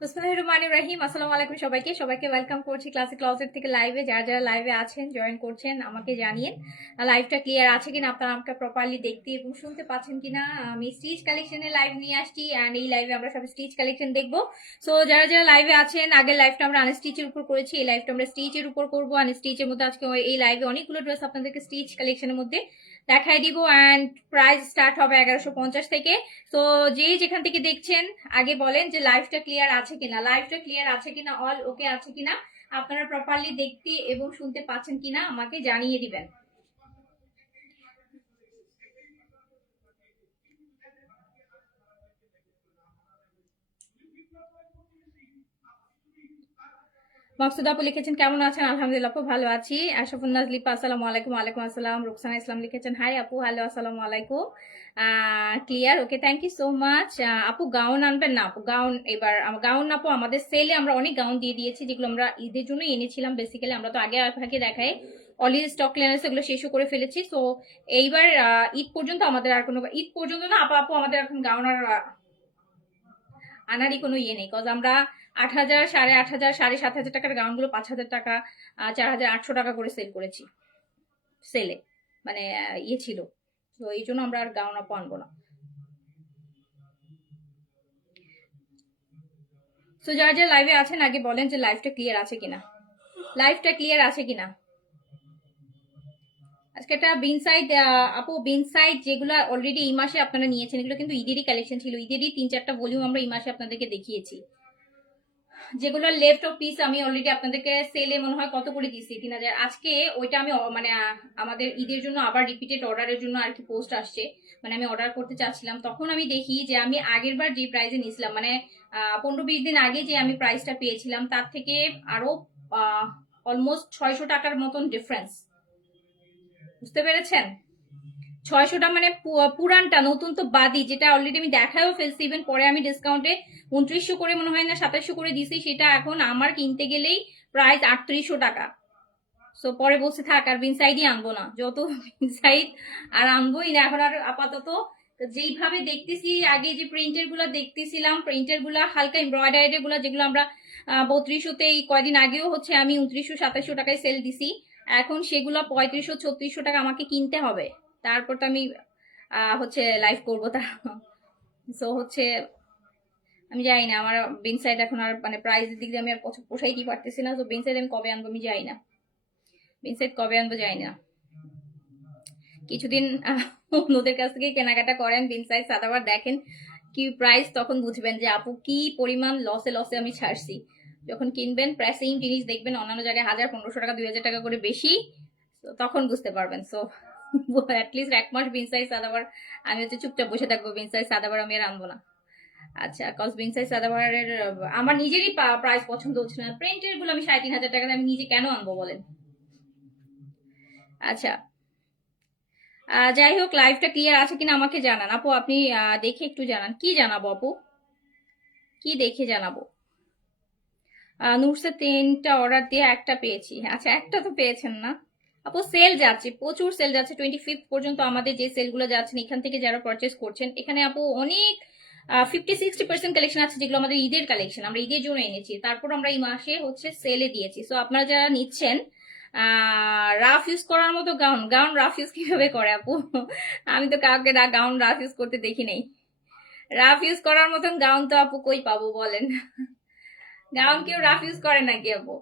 বিসমিল্লাহিররহমানিররহিম। আসসালামু আলাইকুম সবাইকে সবাইকে ওয়েলকাম করছি ক্লাসিক ক্লজেট থেকে লাইভে। যারা যারা লাইভে আছেন জয়েন করছেন আমাকে জানিয়েন লাইভটা ক্লিয়ার আছে কিনা, আপনারা আমাকে প্রপারলি দেখতে এবং শুনতে পাচ্ছেন কিনা। আমি স্টিচ কালেকশনের লাইভ নিয়ে আসছি অ্যান্ড এই লাইভে আমরা সব স্টিচ কালেকশন দেখবো। সো যারা যারা লাইভে আছেন, আগের লাইভটা আমরা আনস্টিচের উপর করেছি, এই লাইভটা আমরা স্টিচের উপর করবো। আনস্টিচের মধ্যে আজকে এই লাইভে অনেকগুলো ড্রেস আপনাদেরকে স্টিচ কালেকশনের মধ্যে দেখাই দিব অ্যান্ড প্রাইস স্টার্ট হবে 1150 থেকে। তো যে যেখান থেকে দেখছেন আগে বলেন যে লাইভটা ক্লিয়ার আছে কিনা, লাইভটা ক্লিয়ার আছে কিনা, অল ওকে আছে কিনা, আপনারা প্রপারলি দেখতে এবং শুনতে পাচ্ছেন কিনা আমাকে জানিয়ে দিবেন। মাকসুদ আপু লিখেছেন কেমন আছেন? আলহামদুলিল্লাহ আপু ভালো আছি। আশরাফুন নাজ লিপা আসসালামু আলাইকুম। ওয়ালাইকুম আসসালাম। রুকসানা ইসলাম লিখেছেন হাই আপু, হ্যালো আসসালামু আলাইকুম। Clear, okay, thank you so much. আপু গাউন আনবেন না আপু? গাউন এবার গাউন আপু আমাদের সেলে আমরা অনেক গাউন দিয়ে দিয়েছি, যেগুলো আমরা ঈদের জন্য এনেছিলাম। বেসিক্যালি আমরা তো আগে আপনাকে দেখাই অলরেডি স্টক ক্লিয়ারেন্স এগুলো শেষও করে ফেলেছি। সো এইবার ঈদ পর্যন্ত আমাদের আর কোনো, ঈদ পর্যন্ত না আপু, আপু আমাদের এখন গাউন আর আনারই কোনো ইয়ে নেই। কজ আমরা 8,000, 8,500, 7,500 টাকার গাউনগুলো 5,000 টাকা, 4,800 টাকা করে সেল করেছি সেলে, মানে ইয়ে ছিল। তো এই জন্য আমরা আর গাউন আপু আনবো না। তো যারা যারা লাইভে আছেন আগে বলেন যে লাইভটা ক্লিয়ার আছে কিনা, লাইভটা ক্লিয়ার আছে কিনা। আজকে একটা বিন সাইড আপু, বিন সাইড যেগুলো অলরেডি এই মাসে আপনারা নিয়েছেন, এগুলো কিন্তু ঈদেরই কালেকশন ছিল। ঈদেরই 3-4টা ভলিউম আমরা এই মাসে আপনাদেরকে দেখিয়েছি। যেগুলো লেফট অফ পিস আমি অলরেডি আপনাদেরকে সেলে মনে হয় কত করে দিয়েছি, 3,000। আজকে ওইটা আমি মানে আমাদের ঈদের জন্য আবার রিপিটেড অর্ডারের জন্য আর কি পোস্ট আসছে, মানে আমি অর্ডার করতে চাচ্ছিলাম। তখন আমি দেখি যে আমি আগের বার যে প্রাইসে নিয়েছিলাম, মানে 15-20 দিন আগে যে আমি প্রাইসটা পেয়েছিলাম তার থেকে আরো অলমোস্ট 600 টাকার মতন ডিফারেন্স। বুঝতে পেরেছেন? 600টা মানে পুরানটা, নতুন তো বাদই, যেটা অলরেডি আমি দেখাও ফেলছি। ইভেন পরে আমি ডিসকাউন্টে 2900 করে মনে হয় না 2700 করে দিছি, সেটা এখন আমার কিনতে গেলেই প্রাইস 3800 টাকা। সো পরে বলছে থাক আর বিনসাইডই আনবো না, যত বিনসাইড আর আনবোই না এখন আর আপাতত। যেইভাবে দেখতেছি আগে যে প্রিন্টের গুলা দেখতেছিলাম, প্রিন্টের গুলা হালকা এমব্রয়ডারি গুলা যেগুলো আমরা 3200তে কয়দিন আগেও হচ্ছে আমি 2900-2700 টাকায় সেল দিছি, এখন সেগুলো 3500-3600 টাকা আমাকে কিনতে হবে। তারপর তো আমি হচ্ছে লাইভ করবো তা। সো হচ্ছে আমি জানি না আমার বিন সাইড এখন আর মানে প্রাইসের দিক দিয়ে আমি আর পোষাইতেই পারতেছি না। তো বিন সাইড আমি কবে আনবো আমি জানি না, বিন সাইড কবে আনবো জানি না। কিছুদিন অন্যদের কাছ থেকে কেনাকাটা করেন, বিন সাইজ সাদাবার দেখেন কি প্রাইস, তখন বুঝবেন যে আপু কি পরিমাণ লসে লসে আমি ছাড়ছি। যখন কিনবেন প্রায় সেম জিনিস দেখবেন অন্যান্য জায়গায় 1,000, 1,500 টাকা, 2,000 টাকা করে বেশি, তখন বুঝতে পারবেন। সো অ্যাটলিস্ট 1 মাস বিন সাইজ সাদাবার আমি হচ্ছে চুপচাপ বসে থাকবো, বিন সাইজ সাদাবার আমি আর আনবো না। আচ্ছা, কজ বিন সাইজ সাদাবারের আমার নিজেরই প্রাইস পছন্দ হচ্ছে না। প্রিন্টের গুলো আমি 3,500 টাকা আমি নিজে কেন আনবো বলেন। আচ্ছা, যাই হোক, লাইভটা ক্লিয়ার আছে কিনা আমাকে জানান আপু, আপনি দেখে একটু জানান। কি জানাবো আপু, কি দেখে জানাবো? নুরসে 3টা অর্ডার দিয়ে একটা পেয়েছি। আচ্ছা, একটা তো পেয়েছেন না আপু? সেল যাচ্ছে, প্রচুর সেল যাচ্ছে 25 পর্যন্ত। আমাদের যে সেলগুলো যাচ্ছেন এখান থেকে যারা পারচেস করছেন, এখানে আপু অনেক 50-60% কালেকশন আছে, যেগুলো আমাদের ঈদের কালেকশন, আমরা ঈদের জন্য এনেছি। তারপর আমরা এই মাসে হচ্ছে সেলে দিয়েছি। সো আপনারা যারা নিচ্ছেন, রাফ ইউজ করার মতো গাউন, গাউন রাফ ইউজ কিভাবে করে আপু? আমি তো কাউকে গাউন রাফ ইউজ করতে দেখি নাই। রাফ ইউজ করার মতন গাউন তো আপু কই পাবো বলেন? গাউন কেউ রাফ ইউজ করে নাকি আপু?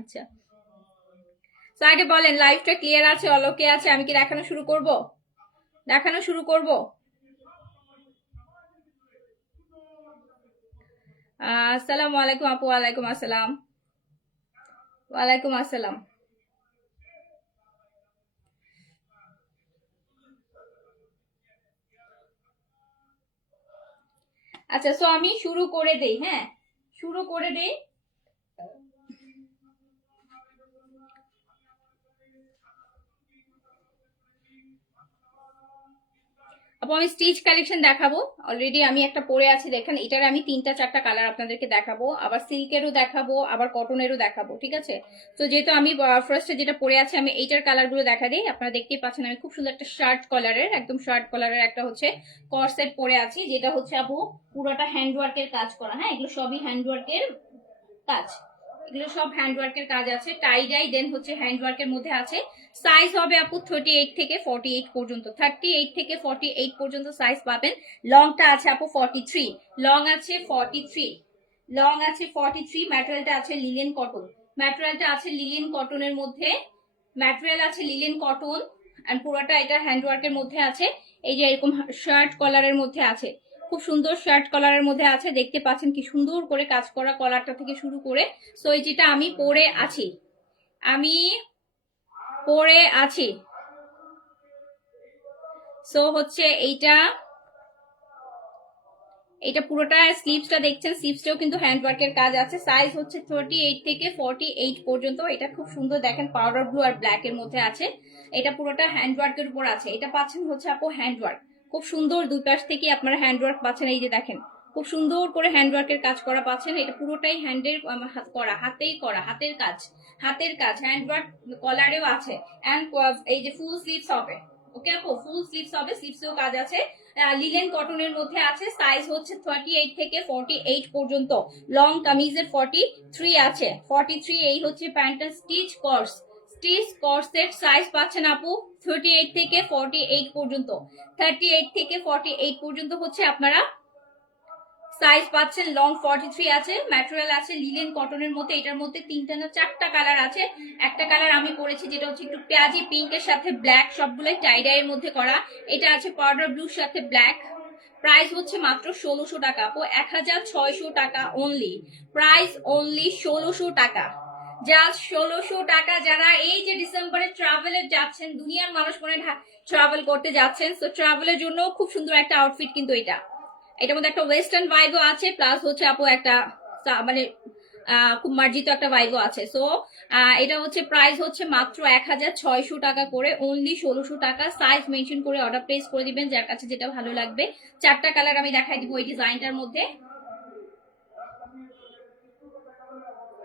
আচ্ছা, তো আগে বলেন লাইভটা ক্লিয়ার আছে, অলোকে আছে, আমি কি দেখানো শুরু করব? দেখানো শুরু করব। আসসালামু আলাইকুম আপু। ওয়ালাইকুম আসসালাম। ওয়ালাইকুম আসসালাম। আচ্ছা, সো আমি শুরু করে দেই। হ্যাঁ, শুরু করে দেই। আপু আমি স্টিচ কালেকশন দেখাবো। অলরেডি আমি একটা পরে আছি, দেখেন এটার আমি 3-4টা কালার আপনাদেরকে দেখাবো, আবার সিল্কেরও দেখাবো, আবার কটনেরও দেখাবো, ঠিক আছে? তো যেহেতু আমি ফার্স্টে যেটা পরে আছি, আমি এইটার কালারগুলো দেখা দিই। আপনারা দেখতেই পাচ্ছেন আমি খুব সুন্দর একটা শার্ট কলারের, একদম শার্ট কলারের একটা হচ্ছে কর্সেট পরে আছি, যেটা হচ্ছে আপু পুরোটা হ্যান্ডওয়ার্কের কাজ করা। হ্যাঁ, এগুলো সবই হ্যান্ডওয়ার্কের কাজ, এগুলো সব হ্যান্ডওয়ার্কের কাজ আছে, টাই ডাই দেন হচ্ছে হ্যান্ডওয়ার্কের মধ্যে আছে। সাইজ হবে আপু 38 থেকে 48 পর্যন্ত, 38 থেকে 48 পর্যন্ত সাইজ পাবেন। লংটা আছে আপু 43, লং আছে 43, লং আছে 43। ম্যাটেরিয়ালটা আছে লিলেন কটন, ম্যাটেরিয়ালটা আছে লিলেন কটনের মধ্যে, ম্যাটেরিয়াল আছে লিলেন কটন। আর পুরোটা এটা হ্যান্ডওয়ার্কের মধ্যে আছে। এই যে এরকম শার্ট কলারের মধ্যে আছে, খুব সুন্দর শার্ট কলারের মধ্যে আছে, দেখতে পাচ্ছেন কি সুন্দর করে কাজ করা কলারটা থেকে শুরু করে। সো এই যেটা আমি পরে আছি, আমি পরে আছি, সো হচ্ছে এইটা, এটা পুরোটা স্লিভসটা দেখছেন, স্লিভসটাও কিন্তু হ্যান্ডওয়ার্কের কাজ আছে। সাইজ হচ্ছে 38 থেকে 48 পর্যন্ত। এটা খুব সুন্দর, দেখেন পাউডার ব্লু আর ব্ল্যাক এর মধ্যে আছে। এটা পুরোটা হ্যান্ডওয়ার্কের উপর আছে। এটা পাচ্ছেন হচ্ছে আপু হ্যান্ডওয়ার্ক, খুব সুন্দর দুই পাশ থেকে আপনারা হ্যান্ডওয়ার্ক পাচ্ছেন। এই যে দেখেন খুব সুন্দর করে হ্যান্ডওয়ার্কের কাজ করা পাচ্ছেন। এটা পুরোটাই হ্যান্ডের করা, হাতেই করা, হাতের কাজ, হাতের কাজ। হ্যান্ডওয়ার্ক কলারেও আছে। এন্ড এই যে ফুল স্লিভস হবে, ওকে আপু ফুল স্লিভস হবে, স্লিভসেও কাজ আছে। লিলেন কটনের মধ্যে আছে। সাইজ হচ্ছে 38 থেকে 48 পর্যন্ত। লং কামিজের 43 আছে, 43। এই হচ্ছে প্যান্টটা স্টিচ কর্স, স্টিচ কর্সের সাইজ পাচ্ছেন আপু 38 থেকে 48 পর্যন্ত। 38 থেকে 48 পর্যন্ত হচ্ছে আপনারা সাইজ পাচ্ছেন। লং 43 আছে, ম্যাটেরিয়াল আছে লিলেন কটনের মধ্যে। এটার মধ্যে 3টা না 4টা কালার আছে। একটা কালার আমি পরেছি যেটা হচ্ছে একটু পেঁয়াজি পিঙ্কের সাথে ব্ল্যাক, সবগুলোই টাই ডাই এর মধ্যে করা। এটা আছে পাউডার ব্লুর সাথে ব্ল্যাক। প্রাইস হচ্ছে মাত্র 1600 টাকা আপু, 1600 টাকা অনলি। প্রাইস অনলি 1600 টাকা, জাস্ট 1600 টাকা। যারা এই যে ডিসেম্বরে ট্রাভেলে যাচ্ছেন, দুনিয়ার মানুষ মনে ট্রাভেল করতে যাচ্ছেন, তো ট্রাভেলের জন্য খুব সুন্দর একটা আউটফিট কিন্তু এটা। এটার মধ্যে একটা ওয়েস্টার্ন ভাইবও আছে, প্লাস হচ্ছে আপু একটা মানে খুব মার্জিত একটা ভাইবও আছে। সো এটা হচ্ছে প্রাইস হচ্ছে মাত্র 1600 টাকা করে, অনলি 1600 টাকা। সাইজ মেনশন করে অর্ডার প্লেস করে দিবেন, যার কাছে যেটা ভালো লাগবে। 4টা কালার আমি দেখাই দিব এই ডিজাইনটার মধ্যে।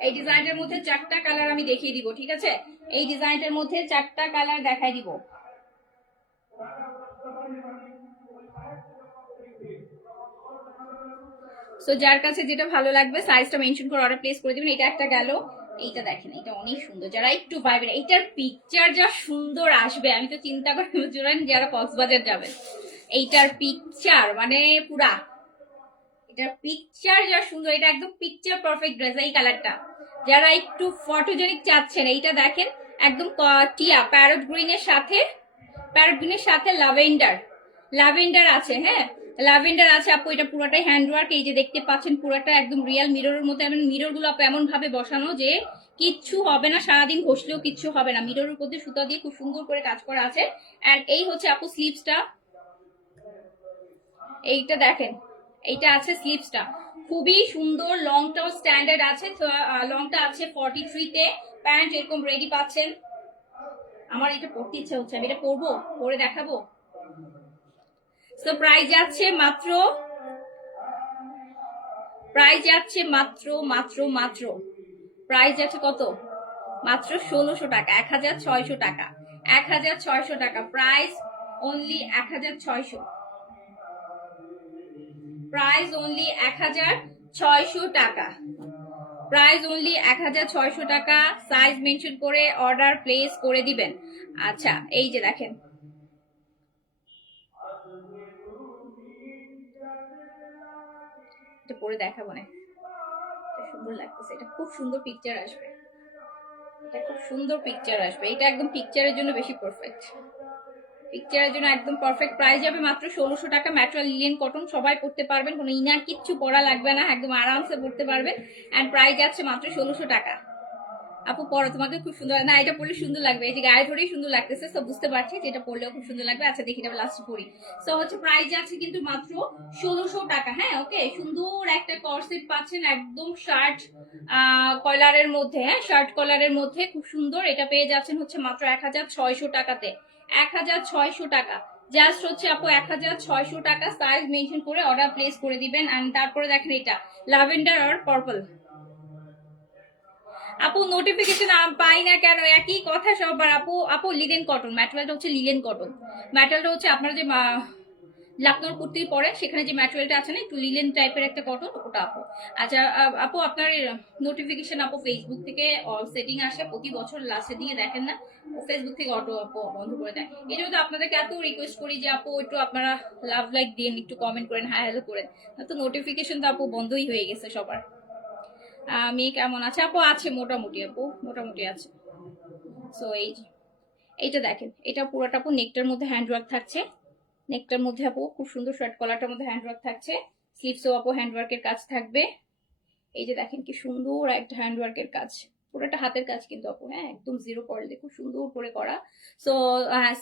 এই ডিজাইনটার মধ্যে 4টা কালার আমি দেখিয়ে দিব, ঠিক আছে? এই ডিজাইনটার মধ্যে 4টা কালার দেখাই দিব। সো যার কাছে যেটা ভালো লাগবে সাইজটা মেনশন করে অর্ডার প্লেস করে দিবেন। এটা একটা গেল। এইটা দেখেন, এটা অনেক সুন্দর। যারা একটু ভাইবেন, এইটার পিকচার যা সুন্দর আসবে, আমি তো চিন্তা করে জোরান যারা কক্সবাজার যাবেন, এইটার পিকচার মানে পুরা, এটার পিকচার যা সুন্দর, এটা একদম পিকচার পারফেক্ট ড্রেস। এই কালারটা যারা একটু ফটোজেনিক চাচ্ছেন, এইটা দেখেন একদম টিয়া প্যারট গ্রিনের সাথে, প্যারট গ্রিনের সাথে লাভেন্ডার, লাভেন্ডার আছে। হ্যাঁ, লাভেন্ডার আছে আপু। এটা পুরোটাই হ্যান্ডওয়ার্ক, এই যে দেখতে পাচ্ছেন পুরোটা একদম রিয়েল মিররের মতো। এমন মিরর গুলো আপু এমন ভাবে বসানো যে কিচ্ছু হবে না, সারাদিন ঘষলেও কিচ্ছু হবে না। মিররের উপর দিয়ে সুতা দিয়ে খুব সুন্দর করে কাজ করা আছে। এন্ড এই হচ্ছে আপু স্লিভসটা, এইটা দেখেন, এইটা আছে স্লিভসটা, খুবই সুন্দর। লংটাও স্ট্যান্ডার্ড আছে, লংটা আছে 43 তে। প্যান্ট এরকম রেডি পাচ্ছেন। আমার এটা পড়তে ইচ্ছা হচ্ছে, আমি এটা পরবো, পরে দেখাবো। তো প্রাইস যাচ্ছে মাত্র, প্রাইস যাচ্ছে মাত্র মাত্র মাত্র প্রাইস যাচ্ছে কত? মাত্র 1600 টাকা, 1600 টাকা, 1600 টাকা। প্রাইস অনলি 1600, প্রাইস অনলি 1600 টাকা, প্রাইস অনলি 1600 টাকা। সাইজ মেনশন করে অর্ডার প্লেস করে দিবেন। আচ্ছা, এই যে দেখেন, এটা পরে দেখাবো না, সুন্দর লাগতেছে, এটা খুব সুন্দর পিকচার আসবে, এটা খুব সুন্দর পিকচার আসবে। এটা একদম পিকচারের জন্য বেশি পারফেক্ট। পিকচারের জন্য একদম পারফেক্ট। প্রাইস যাবে মাত্র 1600 টাকা। ম্যাটেরিয়াল লিনেন কটন, সবাই পড়তে পারবেন, কোনো ইনার কিচ্ছু পরা লাগবে না, একদম আরামসে পড়তে পারবেন। অ্যান্ড প্রাইস যাচ্ছে মাত্র 1600 টাকা। আপু পরো, তোমাকে খুব সুন্দর না, এটা পরলে সুন্দর লাগবে, এই যে গায়ে ধরেই সুন্দর লাগতেছে, সব বুঝতে পারছি যে এটা পরলেও খুব সুন্দর লাগবে। আচ্ছা দেখি এটা লাস্ট পরি। সো হচ্ছে প্রাইস আছে কিন্তু মাত্র 1600 টাকা। হ্যাঁ ওকে, সুন্দর একটা কর্সেট পাচ্ছেন একদম শার্ট কলারের মধ্যে। হ্যাঁ শার্ট কলারের মধ্যে খুব সুন্দর, এটা পেয়ে যাচ্ছেন হচ্ছে মাত্র 1600 টাকাতে। 1600 টাকা জাস্ট হচ্ছে আপু, 1600 টাকা। সাইজ মেনশন করে অর্ডার প্লেস করে দিবেন। এন্ড তারপরে দেখেন এটা ল্যাভেন্ডার আর পার্পল। আপু নোটিফিকেশন পাই না কেন, একই কথা সবার। আপু আপু লিলেন কটন, ম্যাটেরিয়ালটা হচ্ছে লিলেন কটন। ম্যাটেরিয়ালটা হচ্ছে আপনারা যে লাকনোর কুর্তি পরে সেখানে যে ম্যাটেরিয়ালটা আছে না, একটু লিলেন টাইপের একটা কটন, ওটা আপু। আচ্ছা আপু আপনার নোটিফিকেশন আপু ফেসবুক থেকে সেটিং আসে প্রতি বছর লাস্টের দিকে, দেখেন না ফেসবুক থেকে অটো আপু বন্ধ করে দেয়। এই জন্য তো আপনাদেরকে এত রিকোয়েস্ট করি যে আপু একটু আপনারা লাভ লাইক দিন, একটু কমেন্ট করেন, হাই হ্যালো করেন, তো নোটিফিকেশন তো আপু বন্ধই হয়ে গেছে সবার। মেয়ে কেমন আছে আপু? আছে মোটামুটি আপু, মোটামুটি আছে। সো এইটা দেখেন, এটা পুরোটা আপু নেকটার মধ্যে হ্যান্ডওয়ার্ক থাকছে। নেকটার মধ্যে আপু খুব সুন্দর শার্ট কলারটার মধ্যে হ্যান্ডওয়ার্ক থাকছে। স্লিভসও আপু হ্যান্ডওয়ার্কের কাজ থাকবে। এই যে দেখেন কি সুন্দর একটা হ্যান্ডওয়ার্কের কাজ, পুরোটা হাতের কাজ কিন্তু আপু। হ্যাঁ একদম জিরো পয়েন্ট খুব সুন্দর করে করা। সো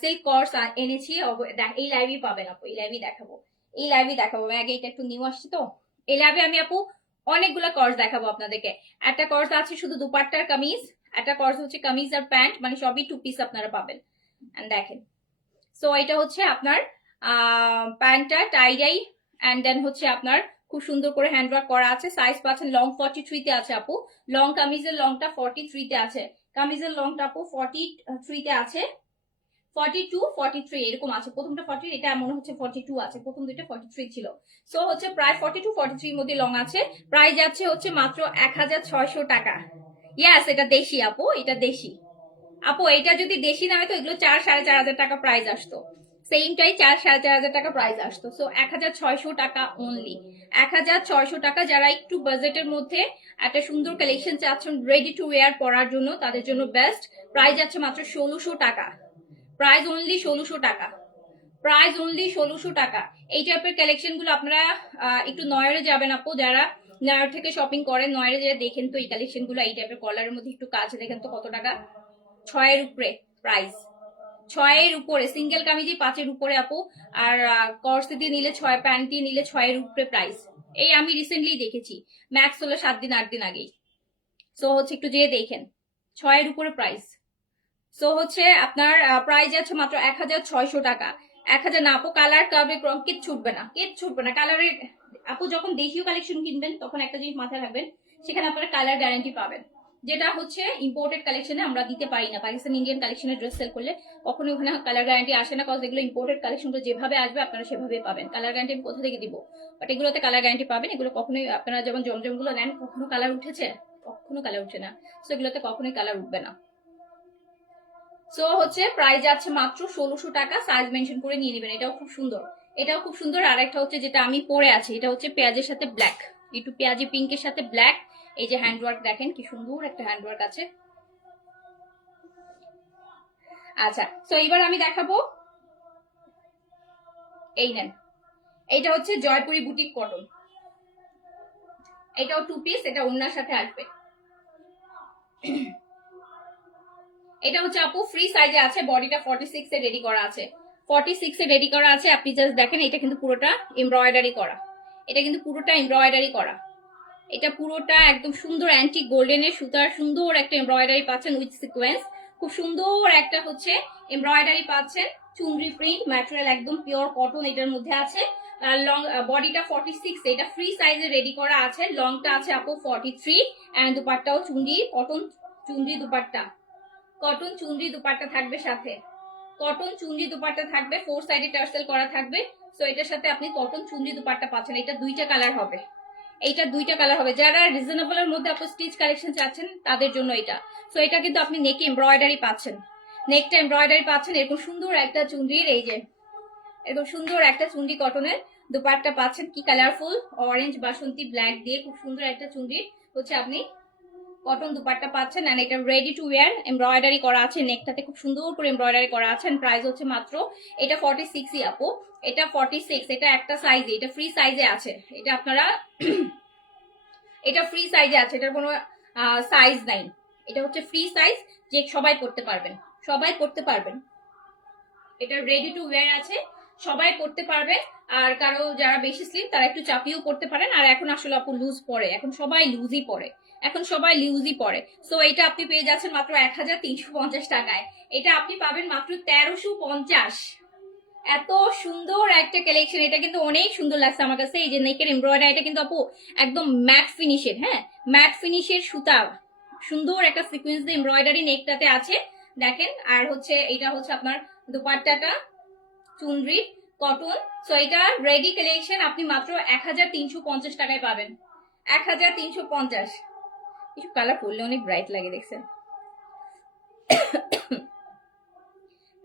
সিল্ক কর্স এনেছি, এই লাইভই পাবেন আপু, এই লাইভই দেখাবো, এই লাইভই দেখাবো। আগে এটা একটু নিউ আসছে তো, এই লাইভে আমি আপু অনেকগুলো কর্স দেখাবো আপনাদেরকে। একটা কর্স আছে শুধু দুপাট্টার কামিজ, একটা কর্স হচ্ছে কামিজ আর প্যান্ট, মানে সবই টু পিস আপনারা পাবেন। দেখেন সো এটা হচ্ছে আপনার প্যান্টটা টাইডাই, অ্যান্ড দেন হচ্ছে আপনার খুব সুন্দর করে হ্যান্ডওয়ার্ক করা আছে। সাইজ পাচ্ছেন লং 43 তে আছে আপু। লং কামিজের লংটা 43 তে আছে, কামিজের লংটা আপু 43 তে আছে। 42 43 এরকম আছে, প্রথমটা 40, এটা মনে হচ্ছে 42 আছে, প্রথম দুইটা 43 ছিল। সো হচ্ছে প্রায় 42 43 এর মধ্যে লং আছে। প্রাইস যাচ্ছে হচ্ছে মাত্র 1600 টাকা। ইয়াস এটা দেশি আপু, এটা দেশি আপু। এটা যদি দেশি নামে তো এগুলো 4-4.5 হাজার টাকা প্রাইস আসতো, সেমটাই 4-4.5 হাজার টাকা প্রাইস আসতো। সো 1600 টাকা অনলি, 1600 টাকা। যারা একটু বাজেটের মধ্যে একটা সুন্দর কালেকশন চাচ্ছেন রেডি টু ওয়্যার পরার জন্য, তাদের জন্য বেস্ট। প্রাইস যাচ্ছে মাত্র 1600 টাকা, প্রাইস অনলি 1600 টাকা, প্রাইস অনলি 1600 টাকা। এই টাইপের কালেকশন গুলো আপনারা একটু নয়রে যাবেন আপু, যারা নয়র থেকে শপিং করেন নয়রে যে দেখেন তো এই কালেকশন গুলো, এই টাইপের কলারের মধ্যে একটু কাজ দেখেন তো কত টাকা, 6 এর উপরে প্রাইস, 6 এর উপরে। সিঙ্গেল কামিজে 5 এর উপরে আপু, আর কর্সে দিয়ে নিলে 6, প্যান্ট দিয়ে নিলে 6 এর উপরে প্রাইস। এই আমি রিসেন্টলি দেখেছি, ম্যাক্স হলো 7 দিন 8 দিন আগেই। সো হচ্ছে একটু যেয়ে দেখেন, 6 এর উপরে প্রাইস। সো হচ্ছে আপনার প্রাইস আছে মাত্র 1600 টাকা। 1000 না আপু, কালার কার্ভে কিচ্ছু উঠবে না, কিচ্ছু উঠবে না কালারের। আপু যখন দেশীয় কালেকশন কিনবেন তখন একটা জিনিস মাথায় রাখবেন, সেখানে আপনারা কালার গ্যারান্টি পাবেন, যেটা হচ্ছে ইম্পোর্টেড কালেকশনে আমরা দিতে পারি না। পাকিস্তান ইন্ডিয়ান কালেকশনের ড্রেস সেল করলে কখনোই ওখানে কালার গ্যারান্টি আসে না, কজ এগুলো ইম্পোর্টেড কালেকশনগুলো যেভাবে আসবে আপনারা সেভাবে পাবেন। কালার গ্যারান্টি আমি কোথা থেকে দিব, বাট এগুলোতে কালার গ্যারান্টি পাবেন। এগুলো কখনোই আপনারা যেমন জমজমগুলো নেন, কখনো কালার উঠেছে? কখনো কালার উঠে না। সো এগুলোতে কখনোই কালার উঠবে না। সো হচ্ছে প্রাইস আছে মাত্র 1600 টাকা। সাইজ মেনশন করে নিয়ে নেবেন। এটাও খুব সুন্দর, এটাও খুব সুন্দর। আর একটা হচ্ছে যেটা আমি পরে আছি, এটা হচ্ছে পেঁয়াজের সাথে ব্ল্যাক, একটু পেঁয়াজি পিঙ্কের সাথে ব্ল্যাক। এই যে হ্যান্ডওয়ার্ক দেখেন কি সুন্দর একটা হ্যান্ডওয়ার্ক আছে। আচ্ছা সো এবার আমি দেখাবো, এই নেন, এইটা হচ্ছে জয়পুরি বুটিক কটন, এটাও টু পিস, এটা ওড়নার সাথে আসবে। এটা হচ্ছে আপু ফ্রি সাইজে আছে, বডিটা 46 এ রেডি করা আছে, 46 এ রেডি করা আছে। আপনি জাস্ট দেখেন, এটা কিন্তু পুরোটা এমব্রয়ডারি করা, এটা কিন্তু পুরোটা এমব্রয়ডারি করা, এটা পুরোটা একদম সুন্দর অ্যান্টিক গোল্ডেনের সুতার সুন্দর একটা এমব্রয়ডারি পাচ্ছেন উইথ সিকোয়েন্স। খুব সুন্দর একটা হচ্ছে এমব্রয়ডারি পাচ্ছেন, চুনরি প্রিন্ট, ম্যাটেরিয়াল একদম পিওর কটন এটার মধ্যে আছে। লং বডিটা 46, এটা ফ্রি সাইজে রেডি করা আছে। লংটা আছে আপু 43, এন্ড দুপাট্টাও চুনরি কটন, চুনরি দুপাট্টা, কটন চুনরি দুপাট্টা থাকবে সাথে, কটন চুনরি দুপাট্টা থাকবে, 4 সাইডে টার্সেল করা থাকবে। সো এটার সাথে আপনি কটন চুনরি দুপাট্টা পাচ্ছেন। এটা দুইটা কালার হবে, এইটা দুইটা কালার হবে। যারা রিজনেবল এর মধ্যে আপনি স্টিচ কালেকশন চাচ্ছেন তাদের জন্য এটা। সো এটা কিন্তু আপনি নেকে এমব্রয়ডারি পাচ্ছেন, নেকটা এমব্রয়ডারি পাচ্ছেন। এরকম সুন্দর একটা চুনরির, এই যে এরকম সুন্দর একটা চুনরি কটনের দুপাট্টা পাচ্ছেন। কি কালারফুল, অরেঞ্জ বাসন্তী ব্ল্যাক দিয়ে খুব সুন্দর একটা চুনরি হচ্ছে আপনি কটন দুপাট্টা পাচ্ছেন। এন্ড এটা রেডি টু ওয়্যার, এমব্রয়ডারি করা আছে, নেকটাতে খুব সুন্দর করে এমব্রয়ডারি করা আছে। প্রাইস হচ্ছে মাত্র, এটা 46 আপু, এটা 46, এটা একটা সাইজে, এটা ফ্রি সাইজে আছে, এটা আপনারা এটা ফ্রি সাইজে আছে, এটার কোনো সাইজ নাই, এটা হচ্ছে ফ্রি সাইজ, যে সবাই পড়তে পারবেন, সবাই পড়তে পারবেন। এটা রেডি টু ওয়্যার আছে, সবাই পড়তে পারবে। আর কারো যারা বেশি স্লিম তারা একটু চাপিয়েও পড়তে পারেন। আর এখন আসলে আপু লুজ পরে, এখন সবাই লুজই পরে, এখন সবাই লুজই পরে। সো এটা আপনি পেয়ে যাচ্ছেন মাত্র 1350 টাকায়। এটা আপনি পাবেন মাত্র 1350। এত সুন্দর একটা কালেকশন, এটা কিন্তু অনেক সুন্দর লাগছে আমার কাছে। এই যে নেকের এমব্রয়ডারি, এটা কিন্তু আপু একদম ম্যাট ফিনিশের, হ্যাঁ ম্যাট ফিনিশের সুতা, সুন্দর একটা সিকোয়েন্স দিয়ে এমব্রয়ডারি নেকটাতে আছে দেখেন। আর হচ্ছে এটা হচ্ছে আপনার দুপাট্টাটা চুনরি কটন। সো এটা রেডি কালেকশন আপনি মাত্র 1350 টাকায় পাবেন, 1350। কিছু কালার পরলে অনেক ব্রাইট লাগে দেখছেন।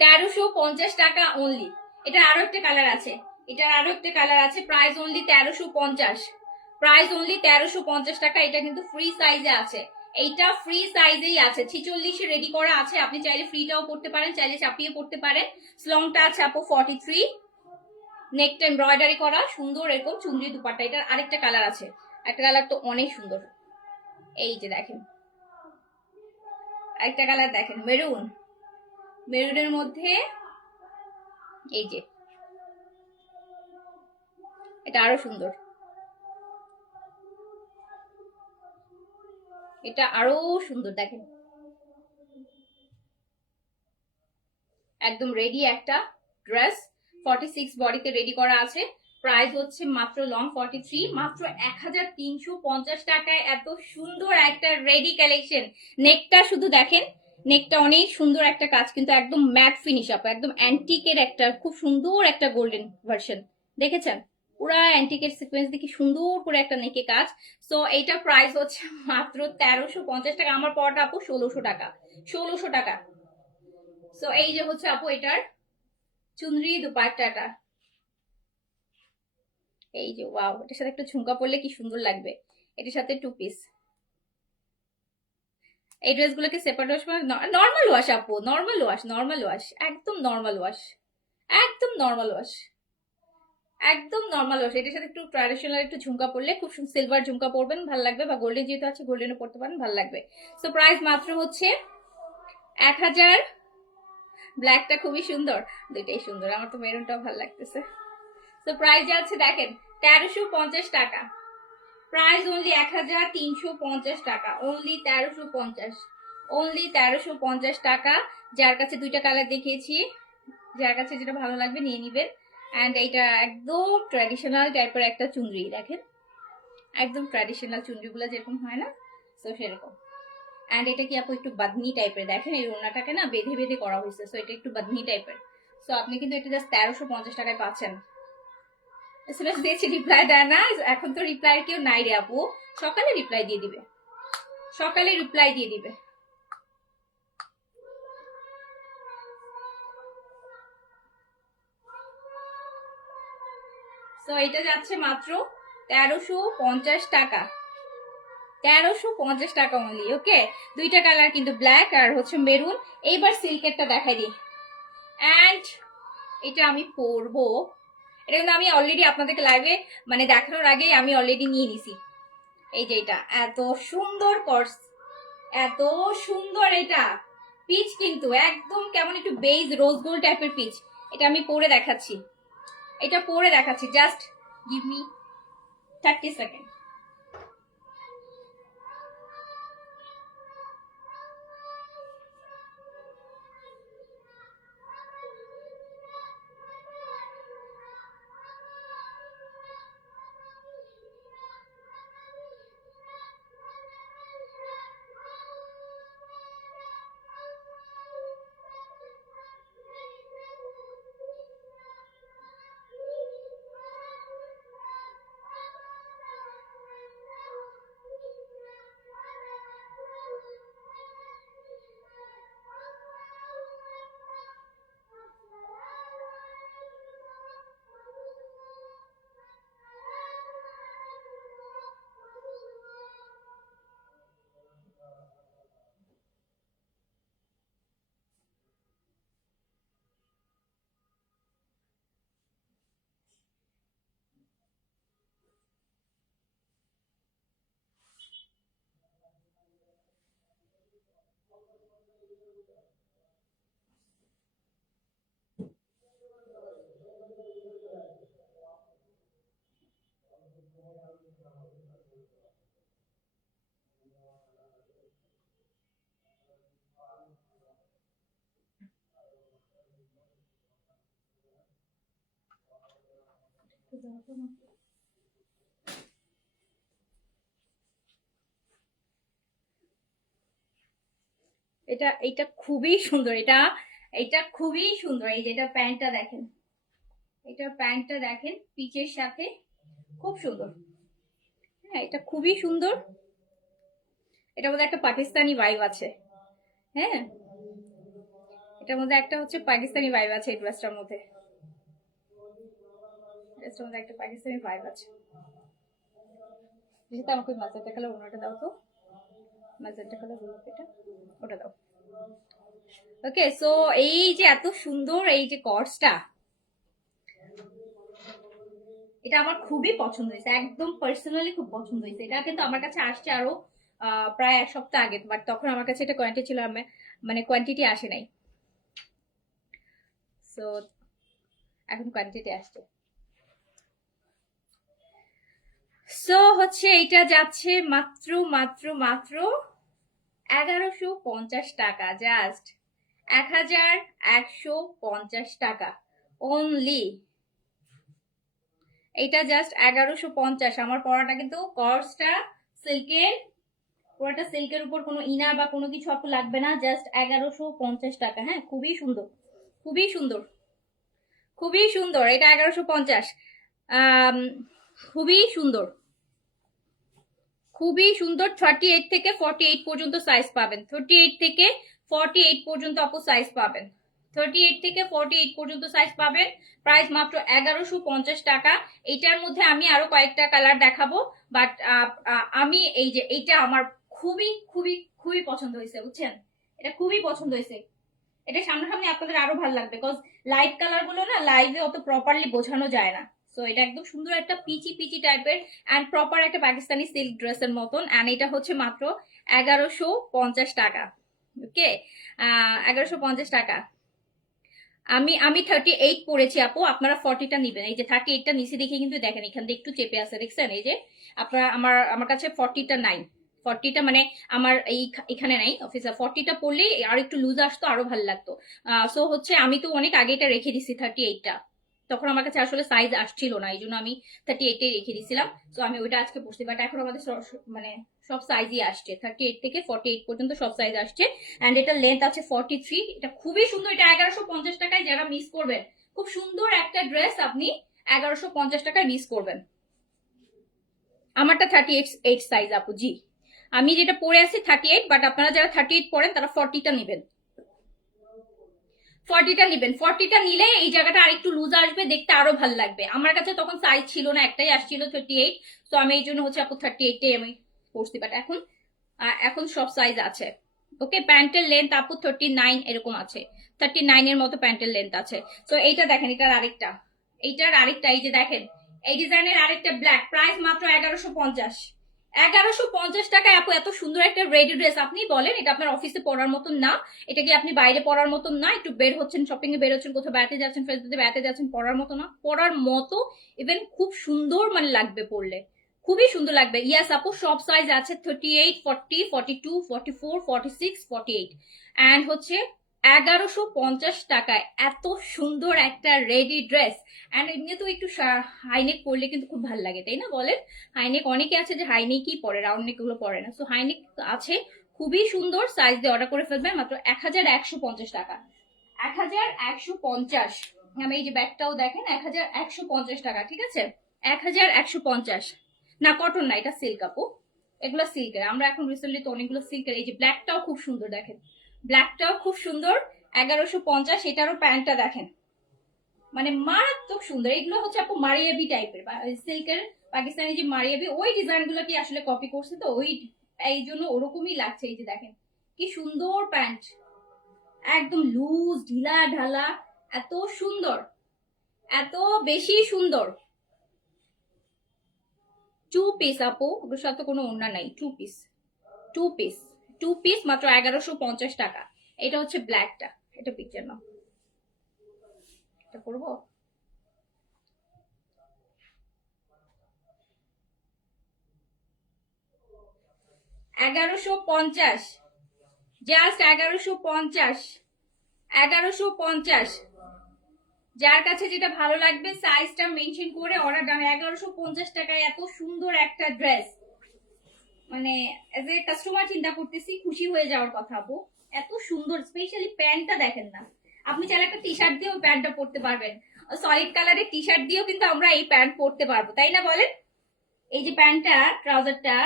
1350 টাকা অনলি। এটা আরো একটা কালার আছে, এটার আরো একটা কালার আছে, প্রাইস অনলি 1350, প্রাইস অনলি 1350 টাকা। এটা কিন্তু ফ্রি সাইজে আছে, এইটা ফ্রি সাইজেই আছে, 46 রেডি করা আছে। আপনি চাইলে ফ্রিটাও পড়তে পারেন, চাইলে চাপিয়ে পড়তে পারেন। স্লংটা আছে আপু 43, নেকটা এমব্রয়ডারি করা সুন্দর এরকম চুনরি দুপাট্টা। এটার আরেকটা কালার আছে, একটা কালার তো অনেক সুন্দর, এই যে দেখেন আরেকটা কালার দেখেন, মেরুন, মেরুনের মধ্যে এই যে এটা আরো সুন্দর, এটা আরো সুন্দর দেখেন, একদম রেডি একটা ড্রেস, 46 বডিতে রেডি করা আছে। প্রাইস হচ্ছে মাত্র লং 43, মাত্র 1350 টাকায় এত সুন্দর একটা রেডি কালেকশন। নেকটা শুধু দেখেন, নেকটা অনেক সুন্দর একটা কাজ, কিন্তু একদম ম্যাট ফিনিশ আপ, একদম অ্যান্টিকের একটা খুব সুন্দর একটা গোল্ডেন ভার্সন দেখেছেন, পুরা অ্যান্টিকের সিকোয়েন্স দেখি সুন্দর করে একটা নেকে কাজ। সো এইটা প্রাইস হচ্ছে মাত্র 1350 টাকা। আমার পরটা আপু 1600 টাকা, 1600 টাকা। সো এই যে হচ্ছে আপু এটার চুনরি দুপাট্টাটা, এই যে ওয়াও, এটার সাথে একটু ঝুমকা পরলে কি সুন্দর লাগবে, এটার সাথে টু পিস। এই ড্রেসগুলোকে সেপারেট ওয়াশ করে, নর্মাল ওয়াশ আপু, নর্মাল ওয়াশ, নর্মাল ওয়াশ, একদম নর্মাল ওয়াশ, একদম নর্মাল ওয়াশ, একদম নর্মাল ওয়াশ। এটার সাথে একটু ট্র্যাডিশনাল একটু ঝুমকা পরলে, খুব সিলভার ঝুমকা পরবেন ভালো লাগবে, বা গোল্ডেন যেহেতু আছে গোল্ডেনও পরতে পারেন ভালো লাগবে। সো প্রাইস মাত্র হচ্ছে 1000। ব্ল্যাকটা খুবই সুন্দর, দুইটাই সুন্দর, আমার তো মেরুনটাও ভালো লাগতেছে। তো প্রাইস যাচ্ছে দেখেন 1350 টাকা, প্রাইস অনলি 1350 টাকা, অনলি 1350, অনলি 1350 টাকা। যার কাছে দুইটা কালার দেখিয়েছি, যার কাছে যেটা ভালো লাগবে নিয়ে নিবেন। অ্যান্ড এইটা একদম ট্র্যাডিশনাল টাইপের একটা চুনরি দেখেন, একদম ট্র্যাডিশনাল চুনরিগুলো যেরকম হয় না, তো সেরকম। অ্যান্ড এটা কি আপু একটু বাদনি টাইপের দেখেন, এই ওড়নাটাকে না বেঁধে বেঁধে করা হয়েছে, সো এটা একটু বাদনি টাইপের। সো আপনি কিন্তু এটা জাস্ট 1350 টাকায় পাচ্ছেন। এসএমএস দিয়েছি, রিপ্লাই দেয় না, এখন তো রিপ্লাই কেউ নাই রে আপু, সকালে রিপ্লাই দিয়ে দিবে, সকালে রিপ্লাই দিয়ে দিবে। সো এটা যাচ্ছে মাত্র 1350 টাকা, 1350 টাকা অনলি। ওকে, দুইটা কালার কিন্তু, ব্ল্যাক আর হচ্ছে মেরুন। এইবার সিল্কেরটা দেখাই দিই। অ্যান্ড এটা আমি পরবো, এটা কিন্তু আমি অলরেডি আপনাদেরকে লাইভে মানে দেখানোর আগেই আমি অলরেডি নিয়ে নিছি। এই যে এটা এত সুন্দর কর্স, এত সুন্দর, এটা পিচ কিন্তু একদম কেমন একটু বেজ রোজ গোল্ড টাইপের পিচ। এটা আমি পরে দেখাচ্ছি, এটা পরে দেখাচ্ছি, জাস্ট গিভ মি 30 সেকেন্ড। এটা খুবই সুন্দর, এটা খুবই সুন্দর। এই যে এটা প্যান্টটা দেখেন, এটা প্যান্টটা দেখেন পিচের সাথে, খুব সুন্দর। হ্যাঁ, এটা খুবই সুন্দর। এটার মধ্যে একটা পাকিস্তানি ভাইব আছে। হ্যাঁ, এটার মধ্যে একটা হচ্ছে পাকিস্তানি ভাইব আছে। এই ড্রেসটার মধ্যে একটা পাকিস্তানি ভাইব আছে। যেহেতু আমাকে ওই মাজারটা কালার ওনাটা দাও তো, মাজারটা কালার এটা ওটা দাও। ওকে, সো এই যে এত সুন্দর এই যে কর্সটা, এটা আমার খুবই পছন্দ হয়েছে, একদম পার্সোনালি খুব পছন্দ হয়েছে। এটা কিন্তু আমার কাছে আসছে আরো প্রায় এক সপ্তাহ আগে, বাট তখন আমার কাছে এটা কোয়ান্টিটি ছিল, মানে কোয়ান্টিটি আসে নাই। সো এখন কোয়ান্টিটি আসছে। সো হচ্ছে এটা যাচ্ছে মাত্র মাত্র মাত্র 1150 টাকা, জাস্ট 1150 টাকা অনলি। এটা জাস্ট 1150। আমার পরাটা কিন্তু কর্সটা সিল্কের, পুরোটা সিল্কের উপর কোনো ইনার বা কোনো কিছু আপু লাগবে না, জাস্ট 1150 টাকা। হ্যাঁ, খুবই সুন্দর, খুবই সুন্দর, খুবই সুন্দর। এটা 1150, খুবই সুন্দর, খুবই সুন্দর। 38 থেকে 48 পর্যন্ত সাইজ পাবেন, 38 থেকে 48 পর্যন্ত আপু সাইজ পাবেন, 38 থেকে 48 পর্যন্ত সাইজ পাবেন। প্রাইস মাত্র 1150 টাকা। এটার মধ্যে আমি আরো কয়েকটা কালার দেখাবো, বাট আমি এই যে এইটা আমার খুবই খুবই খুবই পছন্দ হয়েছে, বুঝছেন? এটা খুবই পছন্দ হয়েছে। এটা সামনাসামনি আপনাদের আরো ভালো লাগবে, বিকজ লাইট কালার গুলো না লাইভে অত প্রপারলি বোঝানো যায় না। সো এটা একদম সুন্দর একটা পিচি পিচি টাইপের অ্যান্ড প্রপার একটা পাকিস্তানি সিল্ক ড্রেসের মতন। অ্যান্ড এটা হচ্ছে মাত্র 1150 টাকা। ওকে, 1150 টাকা। আমি 38 পড়েছি আপু, আপনারা 40টা নিবেন। এই যে 38টা নিচে দেখে কিন্তু দেখেন এখান থেকে একটু চেপে আছে, দেখছেন? এই যে আপনারা আমার কাছে 40টা নাই, 40টা মানে আমার এখানে নাই অফিসে। 40টা পড়লেই আর একটু লুজ আসতো, আরো ভালো লাগতো। সো হচ্ছে আমি তো অনেক আগে এটা রেখে দিছি 38টা, তখন আমার কাছে আসলে সাইজ আসছিল না, এই জন্য আমি 38 রেখে দিছিলাম। তো আমি ওইটা আজকে পড়ছি, বাট এখন আমাদের মানে সব সাইজই আসছে, 38 থেকে 48 পর্যন্ত সব সাইজ আসছে। অ্যান্ড এটা লেন্থ আছে 43। এটা খুবই সুন্দর, এটা 1150 টাকায় যারা মিস করবেন, খুব সুন্দর একটা ড্রেস আপনি 1150 টাকায় মিস করবেন। আমারটা 38 সাইজ আপু, জি আমি যেটা পরে আছি 38, বাট আপনারা যারা 38 পরেন তারা 40টা নেবেন, 40টা নেবেন। 40টা নিলে এই জায়গাটা আরেকটু লুজ আসবে, দেখতে আরো ভালো লাগবে। আমার কাছে তখন সাইজ ছিল না, একটাই আসছিল 38, তো আমি এই জন্য হচ্ছে আপু 38টাই আমি পরছি, বাট এখন সব সাইজ আছে। ওকে, প্যান্টের লেন্থ আপু 39 এরকম আছে, 39 এর মতো প্যান্টের লেন্থ আছে। তো এইটা দেখেন, এইটার আরেকটা এই যে দেখেন, এই ডিজাইনের আরেকটা ব্ল্যাক, প্রাইস মাত্র 1150। 1150 টাকায় আপু এত সুন্দর একটা রেডি ড্রেস। আপনি বলেন এটা আপনার অফিসে পরার মতন না, এটা কি আপনি বাইরে পরার মতন না, একটু বের হচ্ছেন, শপিং এ বের হচ্ছেন, কোথাও বেড়াতে যাচ্ছেন, ফেসবুকে বেড়াতে যাচ্ছেন, পরার মতো না, পরার মতো। ইভেন খুব সুন্দর মানে লাগবে পরলে, খুবই সুন্দর লাগবে। ইয়াস আপু, সব সাইজ আছে, 38, 40, 42, 44, 46, 48। অ্যান্ড হচ্ছে 1150 টাকায় এত সুন্দর একটা রেডি ড্রেস। অ্যান্ড এমনি তো একটু হাইনেক পরলে কিন্তু খুব ভালো লাগে, তাই না বলেন? হাইনেক অনেকে আছে যে হাইনেকই পরে, রাউন্ড নেক গুলো পরে না। সো হাইনেক আছে, খুবই সুন্দর। সাইজ দিয়ে অর্ডার করে ফেলবেন, মাত্র 1150 টাকা, 1150। আমি এই যে ব্যাগটাও দেখেন, 1150 টাকা, ঠিক আছে? 1150। না কটন না, এটা সিল্ক আপু, এগুলো সিল্কের। আমরা এখন রিসেন্টলি তো অনেকগুলো সিল্কের। এই যে ব্ল্যাকটাও খুব সুন্দর, দেখেন ব্ল্যাকটাও খুব সুন্দর, 1150। এটারও প্যান্টটা দেখেন, মানে মারাত্মক সুন্দর। এগুলো হচ্ছে আপু মারিয়াবি টাইপের, সিল্কের পাকিস্তানি যে মারিয়াবি, ওই ডিজাইন গুলো কি আসলে কপি করছে, তো ওই এই জন্য ওরকমই লাগছে। এই যে দেখেন কি সুন্দর প্যান্ট, একদম লুজ ঢিলা ঢালা, এত সুন্দর, এত বেশি সুন্দর। 2 পিস আপু, ওর সাথে কোনো ওড়না নাই, 2 পিস, 2 পিস, 2 পিস, মাত্র 1150 টাকা। এটা হচ্ছে ব্ল্যাকটা, এটা পিকচার নাও, এটা করবো। 1150, জাস্ট 1150, 1150। যার কাছে যেটা ভালো লাগবে সাইজটা মেনশন করে অর্ডার দাম 1150 টাকায় এত সুন্দর একটা ড্রেস, মানে এজ এ কাস্টমার চিন্তা করতেছি খুশি হয়ে যাওয়ার কথা আপু। এত সুন্দর, স্পেশালি প্যান্টটা দেখেন না, আপনি চাইলে একটা টি শার্ট দিয়েও প্যান্টটা পরতে পারবেন, সলিড কালারের টি শার্ট দিয়েও কিন্তু আমরা এই প্যান্ট পরতে পারবো, তাই না বলেন? এই যে প্যান্টটা, ট্রাউজারটা,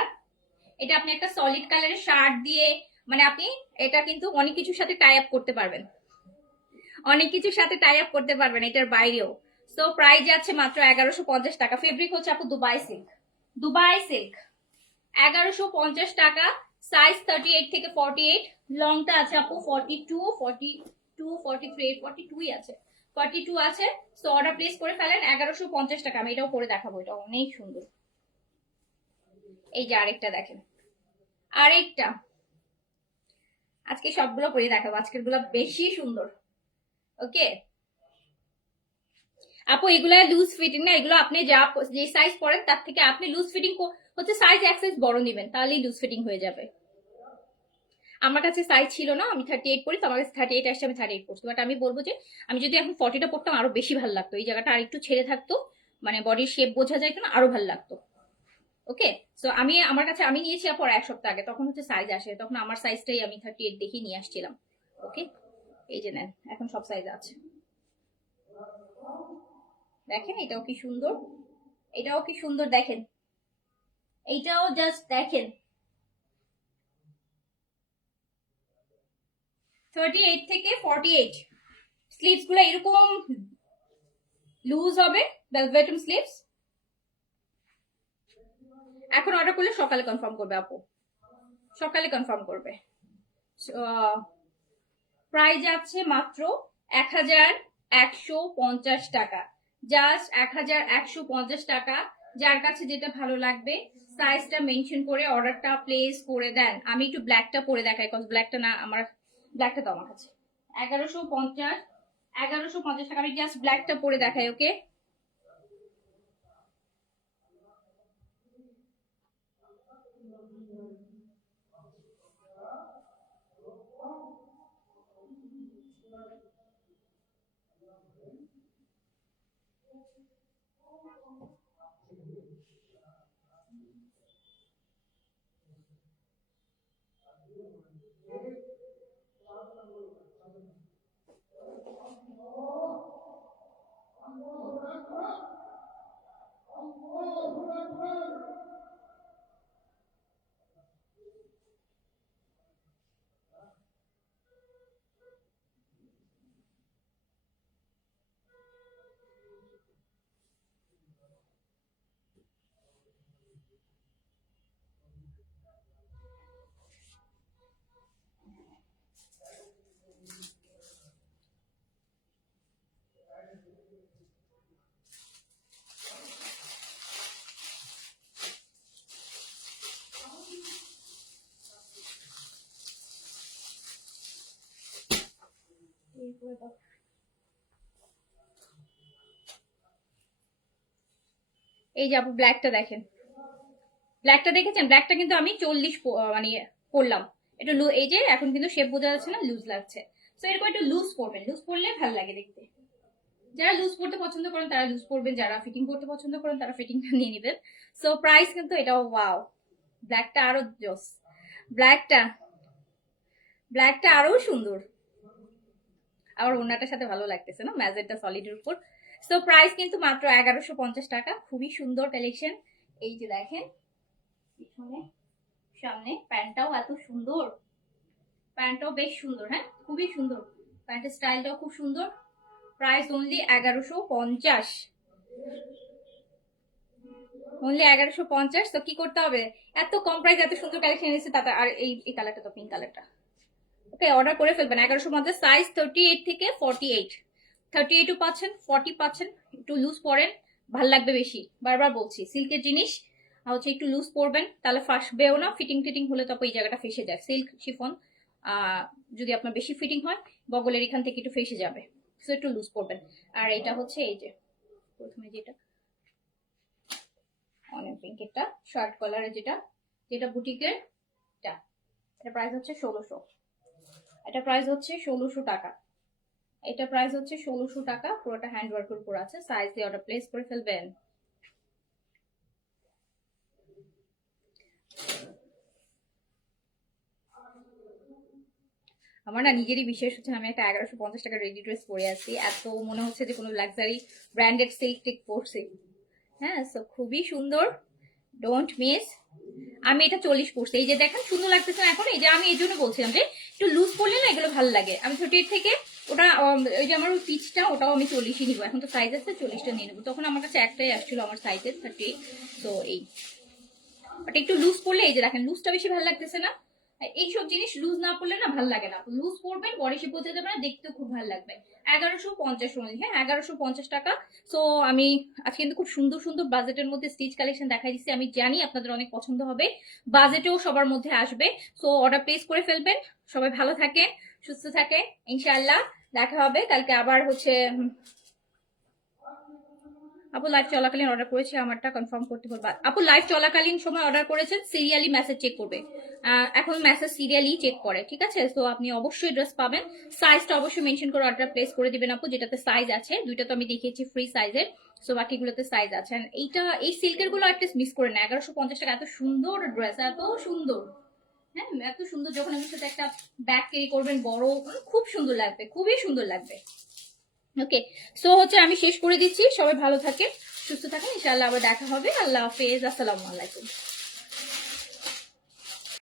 এটা আপনি একটা সলিড কালারের শার্ট দিয়ে, মানে আপনি এটা কিন্তু অনেক কিছুর সাথে টাই আপ করতে পারবেন, অনেক কিছুর সাথে টাই আপ করতে পারবেন এটার বাইরেও। সো প্রাইস যাচ্ছে মাত্র 1150 টাকা। ফেব্রিক হচ্ছে আপু দুবাই সিল্ক, দুবাই সিল্ক, 1150 টাকা। সাইজ 38 থেকে 48, লংটা আছে আপু 42, 42, 43, 42 আছে, 42 আছে। সো অর্ডার প্লেস করে ফেলেন 1150 টাকা। আমি এটাও পরে দেখাবো, এটা অনেক সুন্দর। এই যে আরেকটা দেখেন, আরেকটা, আজকে সবগুলো পরে দেখাবো, আজকের গুলো বেশি সুন্দর। ওকে আপু, এগুলা লুজ ফিটিং না, এগুলো আপনি যা যে সাইজ পরেন তার থেকে আপনি লুজ ফিটিং হচ্ছে সাইজ এক সাইজ বড় নেবেন, তাহলেই লুজ ফিটিং হয়ে যাবে। আমার কাছে সাইজ ছিল না, আমি 38 পরি, তো আমার কাছে 38 আসছে, আমি 38 পরছি। বাট আমি বলবো যে আমি যদি এখন 40টা পরতাম আরো বেশি ভালো লাগতো, এই জায়গাটা আর একটু ছেড়ে থাকতো, মানে বডির শেপ বোঝা যাইতো না, আরো ভালো লাগতো। ওকে, সো আমি আমার কাছে আমি নিয়েছি পর এক সপ্তাহ আগে, তখন হচ্ছে সাইজ আসে, তখন আমার সাইজটাই আমি 38 দেখে নিয়ে আসছিলাম। ওকে, এই যে নেন, এখন সব সাইজ আছে। দেখেন এটাও কি সুন্দর, এটাও কি সুন্দর দেখেন, এইটাও জাস্ট দেখেন। 38 থেকে 48, স্লিভস গুলো এরকম লুজ হবে, ভেলভেটম স্লিভস। এখন অর্ডার করলে সকালে কনফার্ম করবে আপু, সকালে কনফার্ম করবে। প্রাইস যাচ্ছে মাত্র 1150 টাকা, জাস্ট 1150 টাকা। যার কাছে যেটা ভালো লাগবে সাইজটা মেনশন করে অর্ডারটা প্লেস করে দেন। আমি একটু ব্ল্যাকটা পরে দেখাই, কজ ব্ল্যাকটা না আমার, ব্ল্যাকটা তো আমার কাছে 1150, 1150 টাকা। আমি জাস্ট ব্ল্যাকটা পরে দেখাই। ওকে, এই যে আপু ব্ল্যাকটা দেখেন, ব্ল্যাকটা দেখেছেন? ব্ল্যাকটা কিন্তু আমি 40 মানে পরলাম, একটু এই যে এখন কিন্তু শেপ বোঝা যাচ্ছে না, লুজ লাগছে। তো এরকম একটু লুজ পরবেন, লুজ পরলে ভালো লাগে দেখতে। যারা লুজ পড়তে পছন্দ করেন তারা লুজ পরবেন, যারা ফিটিং করতে পছন্দ করেন তারা ফিটিংটা নিয়ে নেবেন। সো প্রাইস কিন্তু এটাও ওয়াও, ব্ল্যাকটা আরো জোস, ব্ল্যাকটা, ব্ল্যাকটা আরো সুন্দর। আবার ওনাটার সাথে ভালো লাগতেছে না, ম্যাজেন্টা সলিডের উপর। সো প্রাইস কিন্তু মাত্র 1150 টাকা। খুবই সুন্দর কালেকশন। এই যে দেখেন পিছনে সামনে প্যান্টটাও এত সুন্দর, প্যান্টটাও বেশ সুন্দর, হ্যাঁ খুবই সুন্দর, প্যান্টের স্টাইলটাও খুব সুন্দর। Price only 1150, only 1150। তো কি করতে হবে, এত কম প্রাইস এত সুন্দর কালেকশন এসেছে তাতে। আর এই কালারটা তো পিঙ্ক কালারটা, ওকে অর্ডার করে ফেলবেন 1150। সাইজ 38 থেকে 48, 38ও পাচ্ছেন, 40 পাচ্ছেন। একটু লুজ পরেন, ভাল লাগবে বেশি, বারবার বলছি সিল্কের জিনিস হচ্ছে একটু লুজ পরবেন, তাহলে ফাঁসবেও না। ফিটিং টিটিং হলে তো এই জায়গাটা ফেসে যায়, সিল্ক শিফন যদি আপনার বেশি ফিটিং হয় বগলের এখান থেকে একটু ফেসে যাবে, সো একটু লুজ পরবেন। আর এটা হচ্ছে এই যে প্রথমে যেটা অনেক পিঙ্ক, একটা শার্ট কলারের যেটা, যেটা বুটিকের, এটা প্রাইস হচ্ছে 1600, এটা প্রাইস হচ্ছে 1600 টাকা। এটা প্রাইস হচ্ছে 1600 টাকা, পুরোটা হ্যান্ড ওয়ার্কের উপর আছে। সাইজ দিয়ে অর্ডার প্লেস করে ফেলবেন। আমার না নিজেরই বিশ্বাস হচ্ছে না, আমি একটা 1150 টাকা রেডি ড্রেস পরে আছি, এত মনে হচ্ছে যে কোনো লাক্সারি ব্র্যান্ডেড সিল্ক টিক পরছি। হ্যাঁ, সো খুবই সুন্দর, ডোন্ট মিস। আমি এটা 40 পরছি, এই যে দেখেন সুন্দর লাগতেছে না এখন? এই যে আমি এই জন্য বলছিলাম যে একটু লুজ পরলে না এগুলো ভালো লাগে। আমি 38 থেকে ওটা ওই যে আমার পিচটা ওটাও আমি 40ই নিবো, এখন তো সাইজ আছে 40টা নিয়ে নেবো। তখন আমার কাছে একটাই আসছিল আমার সাইজের 38। তো এই বাট একটু লুজ পরলে এই যে দেখেন লুজটা বেশি ভালো লাগতেছে না? এইসব জিনিস লুজ না পড়লে না ভালো লাগে না। লুজ পরবেন, বডি শেপ বোঝা যাবে না, দেখতেও খুব ভালো লাগবে। 1150 অনুযায়ী, হ্যাঁ 1150 টাকা। সো আমি আজকে কিন্তু খুব সুন্দর সুন্দর বাজেটের মধ্যে স্টিচ কালেকশন দেখাই দিচ্ছি, আমি জানি আপনাদের অনেক পছন্দ হবে, বাজেটেও সবার মধ্যে আসবে। সো অর্ডার প্লেস করে ফেলবেন। সবাই ভালো থাকে, সুস্থ থাকে, ইনশাআল্লাহ দেখা হবে কালকে আবার হচ্ছে। আপু লাইভ চলাকালীন অর্ডার করেছে, আমারটা কনফার্ম করতে বলবা। আপু লাইভ চলাকালীন সময় অর্ডার করেছেন, সিরিয়ালি মেসেজ চেক করবে। এখন মেসেজ সিরিয়ালি চেক করে, ঠিক আছে? তো আপনি অবশ্যই ড্রেস পাবেন। সাইজটা অবশ্যই মেনশন করে অর্ডার প্লেস করে দিবেন আপু, যেটাতে সাইজ আছে। দুইটা তো আমি দেখিয়েছি ফ্রি সাইজের, সো বাকিগুলোতে সাইজ আছে। এইটা এই সিল্কের গুলো একটা মিস করে না। 1150 টাকা, এত সুন্দর ড্রেস, এত সুন্দর। হ্যাঁ, এত সুন্দর, যখন এর সাথে একটা ব্যাগ ক্যারি করবেন বড়, খুব সুন্দর লাগবে, খুবই সুন্দর লাগবে। ওকে, সো হচ্ছে আমি শেষ করে দিচ্ছি। সবাই ভালো থাকেন, সুস্থ থাকেন, ইনশাআল্লাহ আবার দেখা হবে। আল্লাহ হাফেজ, আসসালামু আলাইকুম।